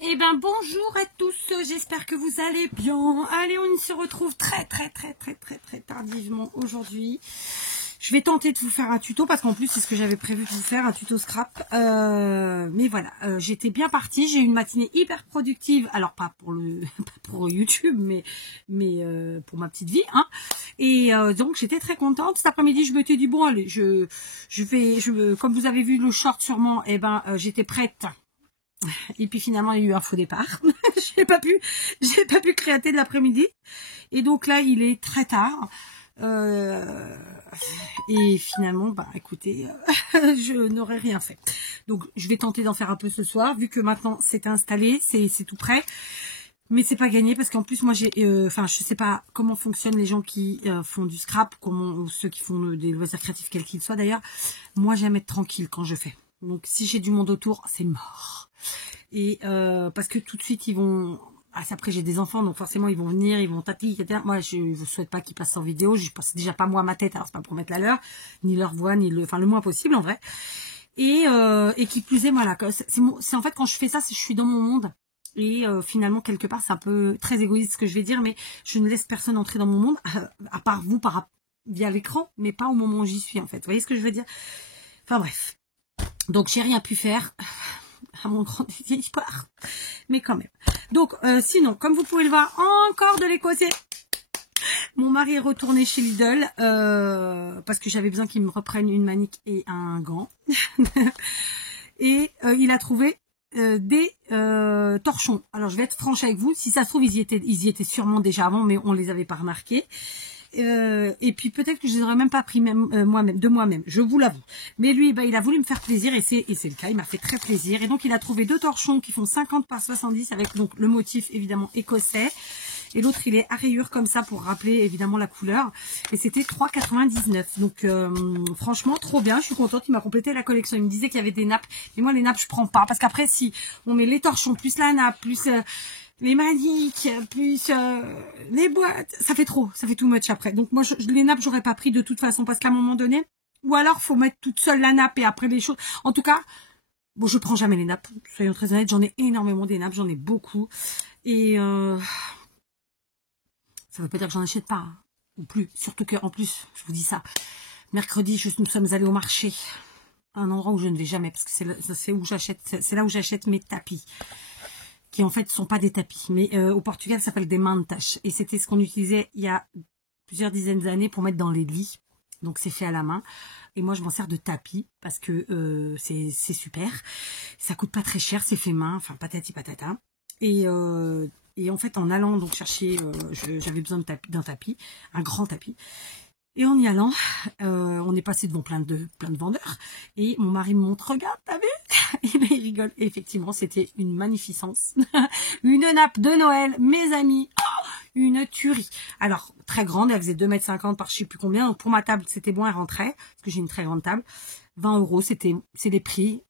Eh ben bonjour à tous, j'espère que vous allez bien. Allez, on se retrouve très tardivement aujourd'hui. Je vais tenter de vous faire un tuto parce qu'en plus c'est ce que j'avais prévu de vous faire, un tuto scrap. Mais voilà, j'étais bien partie, j'ai eu une matinée hyper productive. Alors pas pour pas pour YouTube, mais pour ma petite vie, hein. Et donc j'étais très contente. Cet après-midi, je m'étais dit bon allez, comme vous avez vu le short sûrement, eh ben j'étais prête. Et puis finalement, il y a eu un faux départ. j'ai pas pu créater de l'après-midi. Et donc là, il est très tard. Et finalement, bah écoutez, je n'aurais rien fait. Donc je vais tenter d'en faire un peu ce soir, vu que maintenant c'est installé, c'est tout prêt. Mais c'est pas gagné parce qu'en plus moi j'ai, enfin je sais pas comment fonctionnent les gens qui font du scrap, ou ceux qui font des loisirs créatifs quels qu'ils soient d'ailleurs. Moi j'aime être tranquille quand je fais. Donc si j'ai du monde autour, c'est mort. Et parce que tout de suite ils vont, après j'ai des enfants donc forcément ils vont venir, ils vont tati, etc. Moi je souhaite pas qu'ils passent en vidéo, je passe déjà pas moi à ma tête, alors c'est pas pour mettre la leur, ni leur voix, ni le moins possible en vrai. Et qui plus est, voilà, c'est en fait quand je fais ça, je suis dans mon monde. Et finalement quelque part c'est un peu très égoïste ce que je vais dire, mais je ne laisse personne entrer dans mon monde à part vous via l'écran, mais pas au moment où j'y suis en fait. Vous voyez ce que je veux dire? Enfin bref, donc j'ai rien pu faire à mon grand désespoir, mais quand même. Donc sinon, comme vous pouvez le voir, encore de l'écossais. Mon mari est retourné chez Lidl parce que j'avais besoin qu'il me reprenne une manique et un gant. Et il a trouvé des torchons. Alors je vais être franche avec vous, si ça se trouve ils y étaient sûrement déjà avant, mais on les avait pas remarqués. Et puis peut-être que je les aurais même pas pris moi-même, je vous l'avoue. Mais lui, bah, il a voulu me faire plaisir et c'est le cas, il m'a fait très plaisir. Et donc il a trouvé deux torchons qui font 50 par 70 avec donc le motif évidemment écossais. Et l'autre il est à rayures comme ça pour rappeler évidemment la couleur. Et c'était 3,99. Donc franchement trop bien, je suis contente, il m'a complété la collection. Il me disait qu'il y avait des nappes, mais moi les nappes je prends pas. Parce qu'après si on met les torchons plus la nappe, plus les maniques, plus les boîtes, ça fait too much après. Donc moi les nappes j'aurais pas pris de toute façon parce qu'à un moment donné, ou alors faut mettre toute seule la nappe et après les choses. En tout cas, bon je prends jamais les nappes, soyons très honnêtes, j'en ai énormément des nappes, j'en ai beaucoup. Et ça veut pas dire que j'en achète pas, hein, ou plus. Surtout que en plus, je vous dis ça, mercredi nous sommes allés au marché, un endroit où je ne vais jamais parce que c'est là où j'achète mes tapis, qui en fait ne sont pas des tapis, mais au Portugal ça s'appelle des mantas, et c'était ce qu'on utilisait il y a plusieurs dizaines d'années pour mettre dans les lits. Donc c'est fait à la main, et moi je m'en sers de tapis parce que c'est super, ça coûte pas très cher, c'est fait main, enfin patati patata. Et en fait en allant donc chercher, j'avais besoin d'un tapis, un grand tapis. Et en y allant, on est passé devant plein de vendeurs. Et mon mari me montre, regarde, t'as vu? Et ben, il rigole. Et effectivement, c'était une magnificence. Une nappe de Noël, mes amis. Oh, une tuerie. Alors, très grande, elle faisait 2,50 m par je sais plus combien. Donc pour ma table, c'était bon, elle rentrait. Parce que j'ai une très grande table. 20 €, c'est les prix.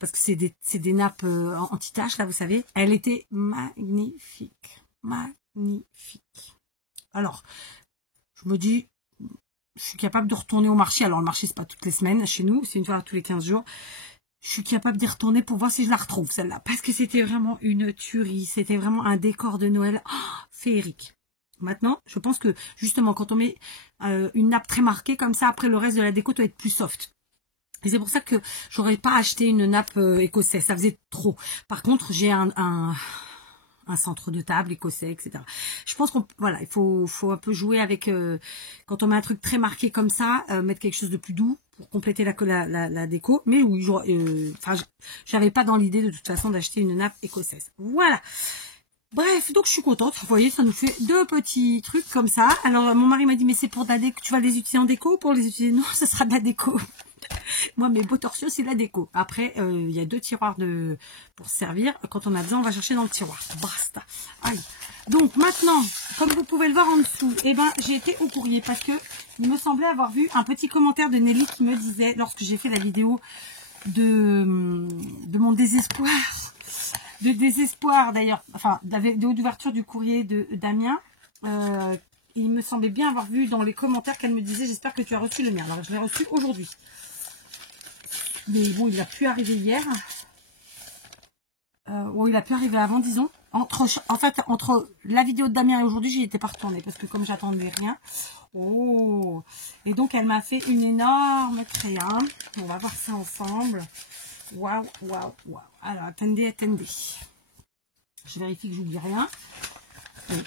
Parce que c'est des nappes anti-taches, là, vous savez. Elle était magnifique. Magnifique. Alors, je me dis, je suis capable de retourner au marché. Alors, le marché, c'est pas toutes les semaines chez nous, c'est une fois tous les 15 jours. Je suis capable d'y retourner pour voir si je la retrouve, celle-là. Parce que c'était vraiment une tuerie. C'était vraiment un décor de Noël féerique. Maintenant, je pense que, justement, quand on met une nappe très marquée, comme ça, après, le reste de la déco doit être plus soft. Et c'est pour ça que j'aurais pas acheté une nappe écossaise. Ça faisait trop. Par contre, j'ai un centre de table écossais, etc. Je pense il faut un peu jouer avec, quand on met un truc très marqué comme ça, mettre quelque chose de plus doux pour compléter la déco. Mais oui, j'avais pas dans l'idée de toute façon d'acheter une nappe écossaise. Voilà. Bref, donc je suis contente. Vous voyez, ça nous fait deux petits trucs comme ça. Alors mon mari m'a dit, mais c'est pour de la déco, tu vas les utiliser en déco ou pour les utiliser? Non, ce sera de la déco. Moi, mes beaux torsions, c'est de la déco. Après, il y a deux tiroirs pour servir. Quand on a besoin, on va chercher dans le tiroir. Basta. Allez. Donc maintenant, comme vous pouvez le voir en dessous, eh ben, j'ai été au courrier parce que il me semblait avoir vu un petit commentaire de Nelly qui me disait, lorsque j'ai fait la vidéo de mon désespoir, d'ailleurs, enfin, de la vidéo d'ouverture du courrier de Damien, il me semblait bien avoir vu dans les commentaires qu'elle me disait, j'espère que tu as reçu le mien. Alors, je l'ai reçu aujourd'hui. Mais bon, il a pu arriver hier. il a pu arriver avant, disons. En fait, entre la vidéo de Damien et aujourd'hui, j'y étais pas retournée parce que comme j'attendais rien. Oh! Et donc, elle m'a fait une énorme créa. On va voir ça ensemble. Waouh, waouh, waouh. Alors, attendez. Je vérifie que j'oublie rien. Donc,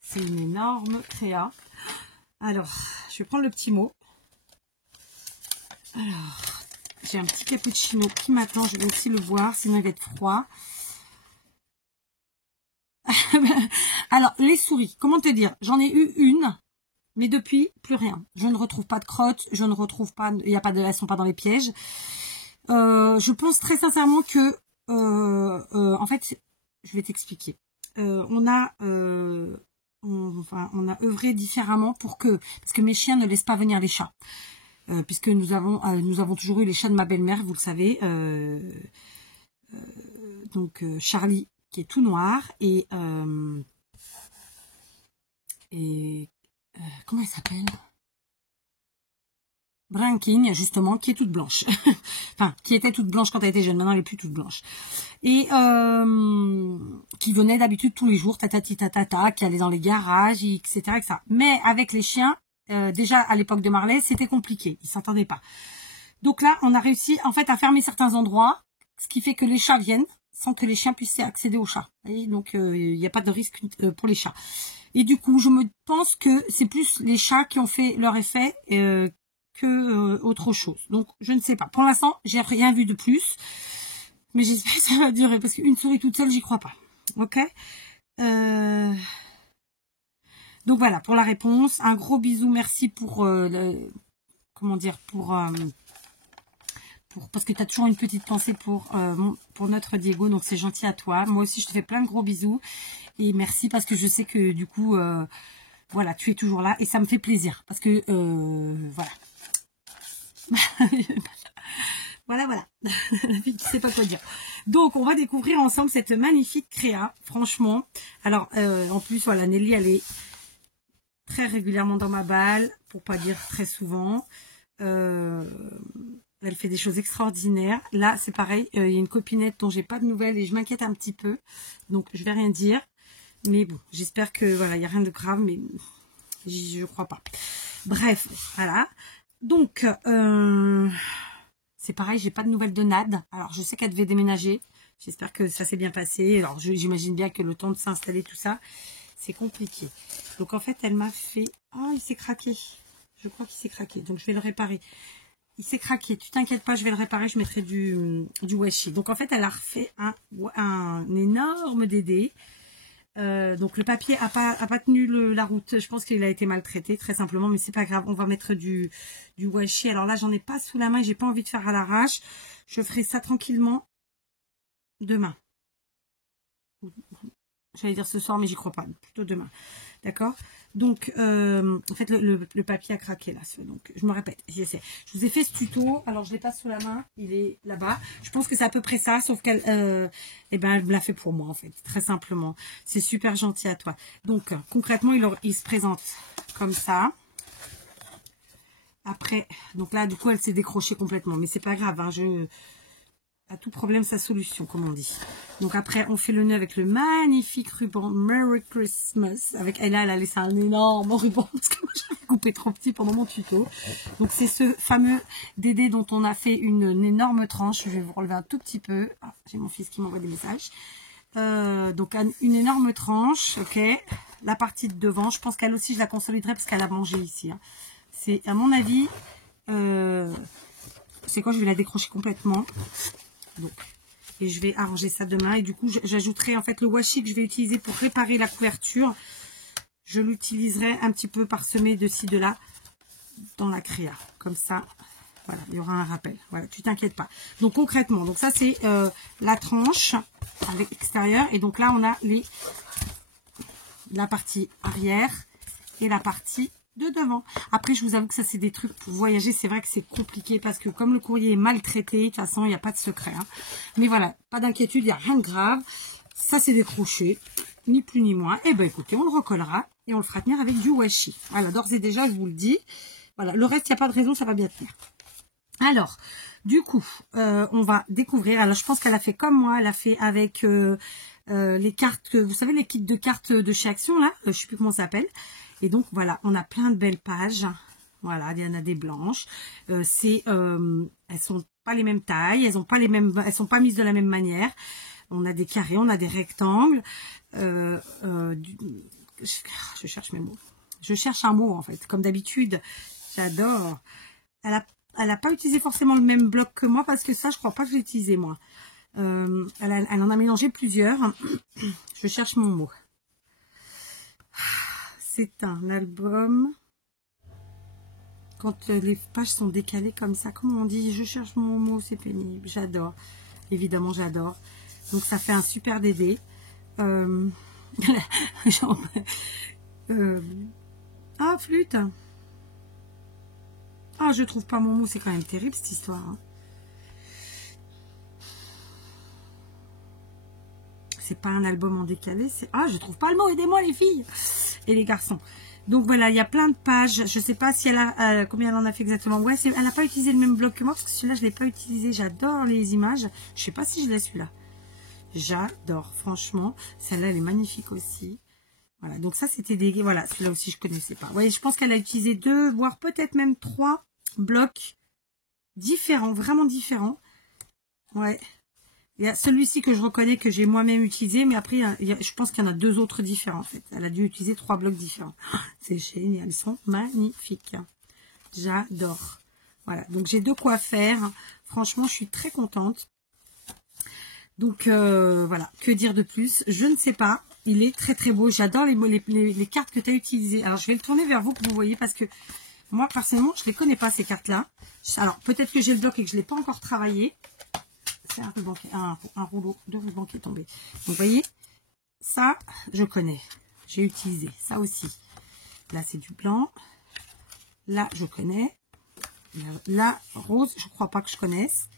c'est une énorme créa. Alors, je vais prendre le petit mot. Alors, j'ai un petit cappuccino qui m'attend. Je vais aussi le boire, sinon il va être froid. Alors, les souris, comment te dire? J'en ai eu une, mais depuis, plus rien. Je ne retrouve pas de crottes, je ne retrouve pas, il y a pas de, elles sont pas dans les pièges. Je pense très sincèrement que, en fait, je vais t'expliquer. On a œuvré différemment pour que, parce que mes chiens ne laissent pas venir les chats. Puisque nous avons toujours eu les chats de ma belle-mère, vous le savez. Donc, Charlie, qui est tout noir, et comment elle s'appelle? Brankin, justement, qui est toute blanche. Enfin, qui était toute blanche quand elle était jeune, maintenant elle est plus toute blanche. Et qui venait d'habitude tous les jours, tatati tatata, qui allait dans les garages, etc., etc. Mais avec les chiens, déjà à l'époque de Marley, c'était compliqué, ils s'entendaient pas. Donc là, on a réussi en fait à fermer certains endroits, ce qui fait que les chats viennent sans que les chiens puissent accéder aux chats. Et donc il n'y a pas de risque pour les chats. Et du coup, je me pense que c'est plus les chats qui ont fait leur effet que autre chose. Donc je ne sais pas. Pour l'instant, j'ai rien vu de plus, mais j'espère que ça va durer parce qu'une souris toute seule, j'y crois pas. Ok. Donc voilà pour la réponse. Un gros bisou, merci pour comment dire, parce que tu as toujours une petite pensée pour notre Diego, donc c'est gentil à toi. Moi aussi, je te fais plein de gros bisous et merci parce que je sais que du coup, voilà, tu es toujours là et ça me fait plaisir parce que voilà. Voilà. La fille qui sait pas quoi dire. Donc, on va découvrir ensemble cette magnifique créa, franchement. Alors, en plus, voilà, Nelly, elle est très régulièrement dans ma balle, pour pas dire très souvent. Elle fait des choses extraordinaires. Là, c'est pareil, il y a une copinette dont j'ai pas de nouvelles et je m'inquiète un petit peu. Donc, je vais rien dire. Mais bon, j'espère que, voilà, il n'y a rien de grave, mais je crois pas. Bref, voilà. Donc, c'est pareil, j'ai pas de nouvelles de Nad. Alors, je sais qu'elle devait déménager. J'espère que ça s'est bien passé. Alors, j'imagine bien que le temps de s'installer, tout ça, c'est compliqué. Donc, en fait, elle m'a fait... Oh, il s'est craqué. Je crois qu'il s'est craqué. Donc, je vais le réparer. Il s'est craqué. Tu t'inquiètes pas, je vais le réparer. Je mettrai du washi. Donc, en fait, elle a refait un énorme dédé. Donc le papier a pas tenu la route. Je pense qu'il a été maltraité très simplement, mais c'est pas grave. On va mettre du washi. Alors là, j'en ai pas sous la main. J'ai pas envie de faire à l'arrache. Je ferai ça tranquillement demain. J'allais dire ce soir, mais j'y crois pas. Plutôt demain. D'accord? Donc, en fait, le papier a craqué là. Donc, je me répète. Je vous ai fait ce tuto. Alors, je l'ai pas sous la main. Il est là-bas. Je pense que c'est à peu près ça. Sauf qu'elle elle me l'a fait pour moi, en fait. Très simplement. C'est super gentil à toi. Donc, concrètement, il se présente comme ça. Après, donc là, du coup, elle s'est décrochée complètement. Mais c'est pas grave. Hein, à tout problème, sa solution, comme on dit. Donc après, on fait le nœud avec le magnifique ruban Merry Christmas. Elle a laissé un énorme ruban parce que moi, j'avais coupé trop petit pendant mon tuto. Donc c'est ce fameux dédé dont on a fait une énorme tranche. Je vais vous relever un tout petit peu. Ah, j'ai mon fils qui m'envoie des messages. Donc une énorme tranche, ok. La partie de devant, je pense qu'elle aussi, je la consoliderai parce qu'elle a mangé ici. Hein. C'est, à mon avis, c'est quoi, je vais la décrocher complètement. Donc, et je vais arranger ça demain. Et du coup, j'ajouterai en fait le washi que je vais utiliser pour réparer la couverture. Je l'utiliserai un petit peu parsemé de ci, de là dans la créa. Comme ça, voilà, il y aura un rappel. Voilà, tu t'inquiètes pas. Donc concrètement, donc ça c'est la tranche avec l'extérieur. Et donc là, on a la partie arrière et la partie de devant. Après, je vous avoue que ça, c'est des trucs pour voyager. C'est vrai que c'est compliqué parce que comme le courrier est maltraité, de toute façon, il n'y a pas de secret. Hein. Mais voilà, pas d'inquiétude, il n'y a rien de grave. Ça, c'est décroché, ni plus ni moins. Et ben écoutez, on le recollera et on le fera tenir avec du washi. Voilà, d'ores et déjà, je vous le dis. Voilà, le reste, il n'y a pas de raison, ça va bien tenir. Alors, Du coup, on va découvrir. Alors, je pense qu'elle a fait comme moi. Elle a fait avec les cartes, vous savez, les kits de cartes de chez Action, là. Je sais plus comment ça s'appelle. Et donc, voilà, on a plein de belles pages. Voilà, il y en a des blanches. Elles sont pas les mêmes tailles. Elles sont pas mises de la même manière. On a des carrés, on a des rectangles. Je cherche mes mots. Je cherche un mot, en fait. Comme d'habitude, j'adore. Elle a pas utilisé forcément le même bloc que moi, parce que ça, je crois pas que je l'ai utilisé, moi. Elle en a mélangé plusieurs. Je cherche mon mot. C'est un album. Quand les pages sont décalées comme ça, comment on dit? Je cherche mon mot, c'est pénible. J'adore. Évidemment, j'adore. Donc, ça fait un super DD. Ah, flûte. Ah, je trouve pas mon mot. C'est quand même terrible, cette histoire. Hein. C'est pas un album en décalé. Ah, je trouve pas le mot. Aidez-moi, les filles et les garçons. Donc voilà, il y a plein de pages. Je sais pas si elle a combien elle en a fait exactement. Ouais, elle n'a pas utilisé le même bloc que moi parce que celui-là, je l'ai pas utilisé. J'adore les images. Je sais pas si je l'ai celui-là. J'adore, franchement. Celle-là, elle est magnifique aussi. Voilà, donc ça, c'était des... Voilà, celui-là aussi, je connaissais pas. Vous voyez, je pense qu'elle a utilisé 2, voire peut-être même 3 blocs différents, vraiment différents. Ouais. Il y a celui-ci que je reconnais, que j'ai moi-même utilisé, mais après, je pense qu'il y en a 2 autres différents, en fait. Elle a dû utiliser 3 blocs différents. C'est génial, ils sont magnifiques. J'adore. Voilà, donc j'ai de quoi faire. Franchement, je suis très contente. Donc, voilà, que dire de plus? Je ne sais pas. Il est très très beau. J'adore les cartes que tu as utilisées. Alors, je vais le tourner vers vous, que vous voyez, parce que moi, personnellement, je ne les connais pas, ces cartes-là. Alors, peut-être que j'ai le bloc et que je ne l'ai pas encore travaillé. C'est un ruban, un rouleau de ruban qui est tombé. Donc, vous voyez, ça, je connais. J'ai utilisé ça aussi. Là, c'est du blanc. Là, je connais. Là, rose, je crois pas que je connaisse.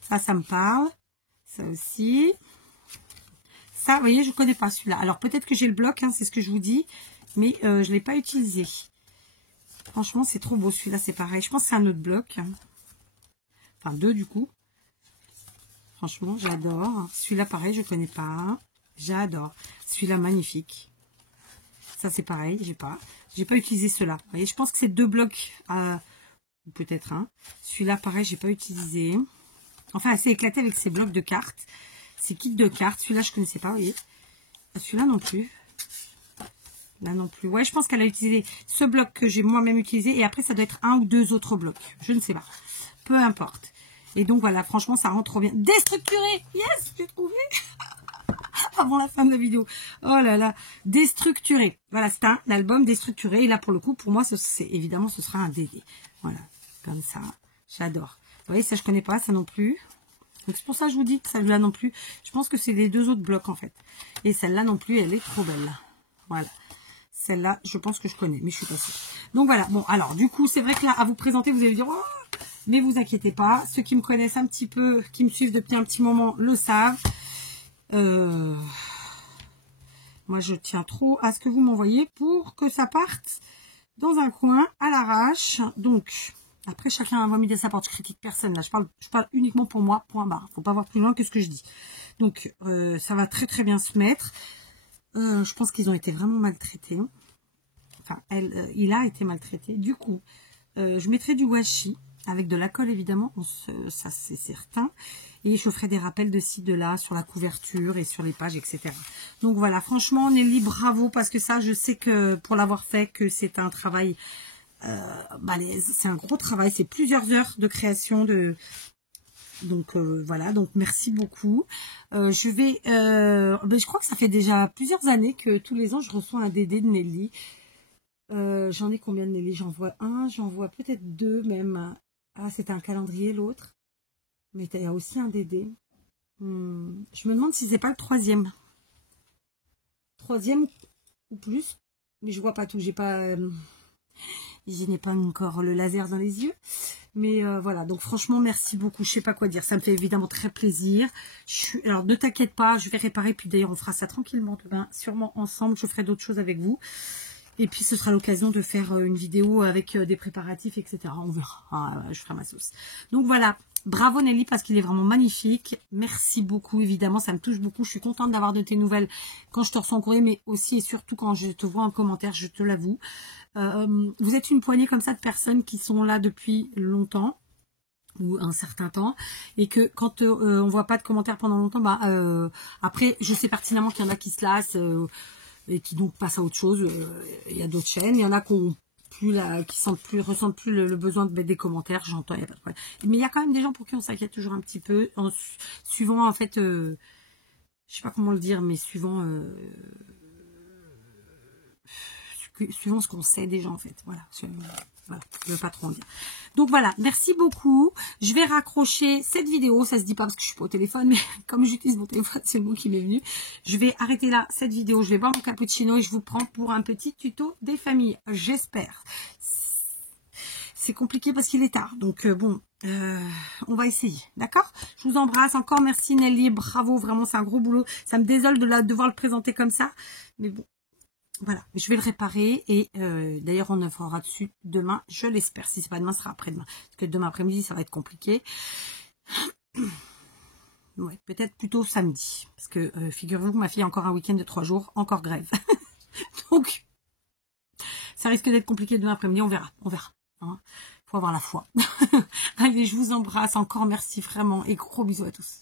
Ça me parle. Ça aussi. Ça, vous voyez, je connais pas celui-là. Alors, peut-être que j'ai le bloc, hein, c'est ce que je vous dis. Mais je l'ai pas utilisé. Franchement, c'est trop beau. Celui-là, c'est pareil. Je pense que c'est un autre bloc. Enfin, 2 du coup. Franchement, j'adore. Celui-là, pareil, je connais pas. J'adore. Celui-là, magnifique. Ça, c'est pareil. J'ai pas utilisé cela. Vous voyez, je pense que c'est 2 blocs. Ou peut-être un. Celui-là, pareil, j'ai pas utilisé. Enfin, elle s'est éclatée avec ses blocs de cartes. Ces kits de cartes. Celui-là, je connaissais pas, vous voyez. Celui-là non plus. Là non plus. Ouais, je pense qu'elle a utilisé ce bloc que j'ai moi-même utilisé. Et après, ça doit être 1 ou 2 autres blocs. Je ne sais pas. Peu importe. Et donc, voilà, franchement, ça rend trop bien. Déstructuré. Yes, j'ai trouvé. Avant la fin de la vidéo. Oh là là. Déstructuré. Voilà, c'est un album déstructuré. Et là, pour le coup, pour moi, évidemment, ce sera un DD. Voilà. Comme ça. J'adore. Vous voyez, ça, je connais pas. Ça non plus. Donc, c'est pour ça que je vous dis que celle-là non plus. Je pense que c'est les 2 autres blocs, en fait. Et celle-là non plus, elle est trop belle. Voilà. Celle-là, je pense que je connais, mais je suis pas sûre. Donc, voilà. Bon, alors, du coup, c'est vrai que là, à vous présenter, vous allez dire... Oh, mais vous inquiétez pas. Ceux qui me connaissent un petit peu, qui me suivent depuis un petit moment, le savent. Moi, je tiens trop à ce que vous m'envoyez pour que ça parte dans un coin à l'arrache. Donc... Après, chacun va midi à sa porte. Je critique personne. Là, je parle uniquement pour moi. Point barre. Faut pas voir plus loin que ce que je dis. Donc, ça va très très bien se mettre. Je pense qu'ils ont été vraiment maltraités. Enfin, il a été maltraité. Du coup, je mettrai du washi avec de la colle évidemment. Ça, c'est certain. Et je ferai des rappels de ci, de là sur la couverture et sur les pages, etc. Donc voilà. Franchement, Nelly, bravo parce que ça, je sais que pour l'avoir fait, que c'est un travail. C'est un gros travail, c'est plusieurs heures de création donc voilà, donc merci beaucoup. Je crois que ça fait déjà plusieurs années que tous les ans je reçois un DD de Nelly. J'en ai combien de Nelly? J'en vois un, j'en vois peut-être 2 même. Ah, c'était un calendrier l'autre, mais il y a aussi un DD. Je me demande si c'est pas le troisième ou plus, mais je vois pas tout, j'ai pas je n'ai pas encore le laser dans les yeux. Mais voilà, donc franchement, merci beaucoup. Je sais pas quoi dire. Ça me fait évidemment très plaisir. Alors, ne t'inquiète pas, je vais réparer. Puis d'ailleurs, on fera ça tranquillement demain, sûrement ensemble. Je ferai d'autres choses avec vous. Et puis, ce sera l'occasion de faire une vidéo avec des préparatifs, etc. On verra. Je ferai ma sauce. Donc voilà. Bravo Nelly, parce qu'il est vraiment magnifique. Merci beaucoup, évidemment, ça me touche beaucoup. Je suis contente d'avoir de tes nouvelles quand je te reçois en courrier, mais aussi et surtout quand je te vois en commentaire, je te l'avoue. Vous êtes une poignée comme ça de personnes qui sont là depuis longtemps, ou un certain temps, et que quand on voit pas de commentaires pendant longtemps, bah après je sais pertinemment qu'il y en a qui se lassent et qui donc passent à autre chose. Il y a d'autres chaînes, il y en a qui ont plus ressentent plus le besoin de mettre des commentaires, j'entends, il n'y a pas de problème. Mais il y a quand même des gens pour qui on s'inquiète toujours un petit peu, suivant en fait, je sais pas comment le dire, mais suivant suivant ce qu'on sait des gens en fait, voilà, voilà, je veux pas trop en dire. Donc voilà, merci beaucoup. Je vais raccrocher cette vidéo, ça se dit pas parce que je suis pas au téléphone, mais comme j'utilise mon téléphone, c'est le mot qui m'est venu. Je vais arrêter là cette vidéo, je vais boire mon cappuccino et je vous prends pour un petit tuto des familles, j'espère. C'est compliqué parce qu'il est tard, donc bon, on va essayer, d'accord? Je vous embrasse encore, merci Nelly, bravo, vraiment c'est un gros boulot. Ça me désole de devoir le présenter comme ça, mais bon. Voilà, je vais le réparer et d'ailleurs on œuvrera dessus demain, je l'espère. Si c'est pas demain, ce sera après-demain. Parce que demain après-midi, ça va être compliqué. Ouais, peut-être plutôt samedi. Parce que figurez-vous que ma fille a encore un week-end de 3 jours, encore grève. Donc, ça risque d'être compliqué demain après-midi, on verra. On verra. Hein. Faut avoir la foi. Allez, je vous embrasse encore, merci vraiment et gros bisous à tous.